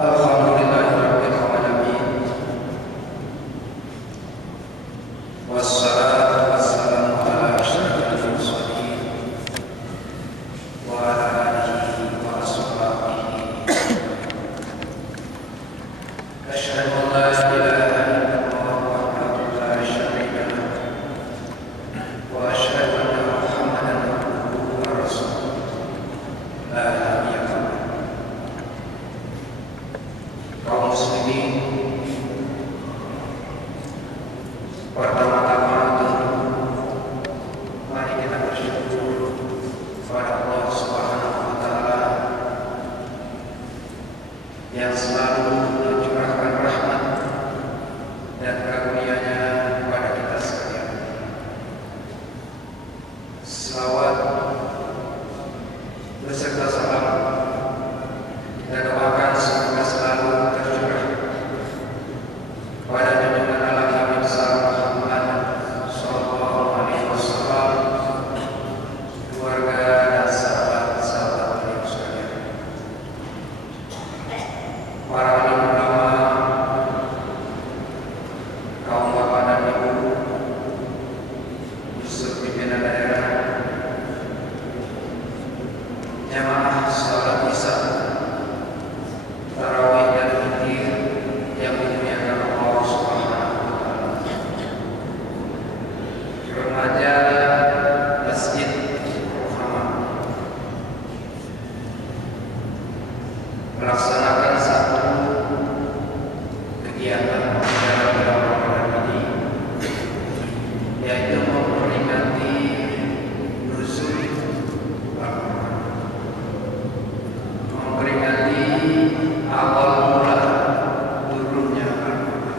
Alhamdulillahirabbil alamin. Wassalatu wassalamu ala asyrafil mursalin wa ala alihi wa ashabihi. Asyhadu an la ilaha illallah wahdahu la syarika lah wa asyhadu anna Muhammadan abduhu wa rasuluh. La ilaha illallah. Kaum muslimin, pertama-tama mari kita bersyukur kepada Allah Subhanahu wa taala yang selalu mencurahkan rahmat dan karunia-Nya kepada kita sekalian. Selawat beserta salam kita doakan semoga selalu tercurah kepada junjungan alam Nabi besar Muhammad sallallahu alaihi wasallam, keluarga dan sahabat-sahabat beliau sekalian. Para alim ulama, kaum bapak dan ibu, khusus pimpinan daerah, jamaah salat Isya, tarawih dan witir yang dimuliakan Allah Subhanahu wa taala. Remaja Masjid Muhammad melaksanakan satu kegiatan dalam bulan Ramadan ini, yaitu memperingati nuzul Al-Quran, memperingati awal mula turunnya Al-Quran.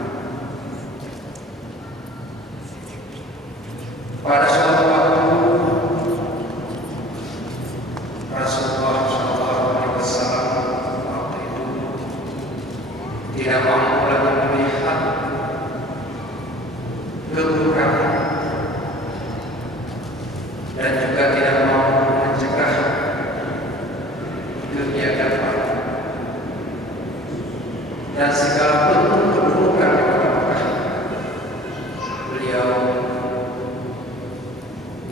Pada suatu waktu Rasulullah SAW waktu itu tidak mampu lagi melihat kekurangan dan juga tidak mampu mencegah kegiatan baru dan segala bentuk keburukan kepada Mekah. Beliau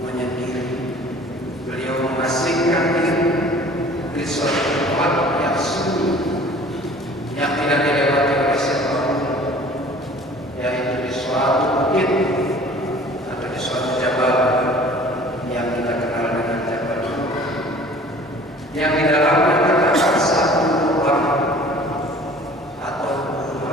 menyendiri, beliau memasingkan diri di suatu tempat yang sunyi, yang tidak dilewati oleh siapapun, yaitu di suatu bukit atau di suatu jabal yang kita kenal dengan Jabal Nur, yang di dalamnya terdapat satu lubang atau gua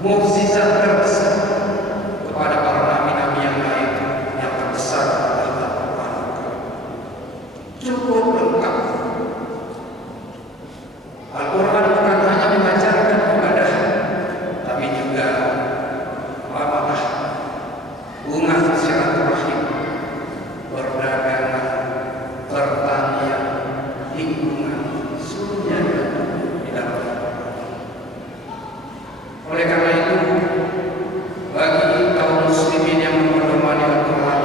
mukjizat terbesar kepada para nabi-nabi yang lain. Yang terbesar adalah Al-Quran. Cukup lengkap. Al-Quran bukan hanya mengajarkan ibadah, tapi juga amalah, bunga silaturahim, perdagangan, pertanian, lingkungan, semuanya di dalam Al-Quran. Oleh karena itu, bagi kaum muslimin yang memedomani Al-Quran,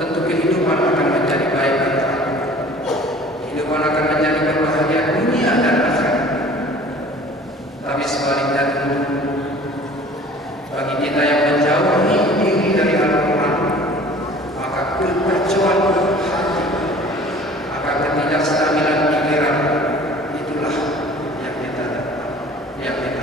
tentu kehidupan akan menjadi baik dan terang. Kehidupan akan menjadi berbahagia dunia dan akhirat. Tapi sebaliknya, bagi kita yang menjauhi diri dari Al-Quran, maka kekacauan hati, maka ketidakstabilan pikiran, itulah yang kita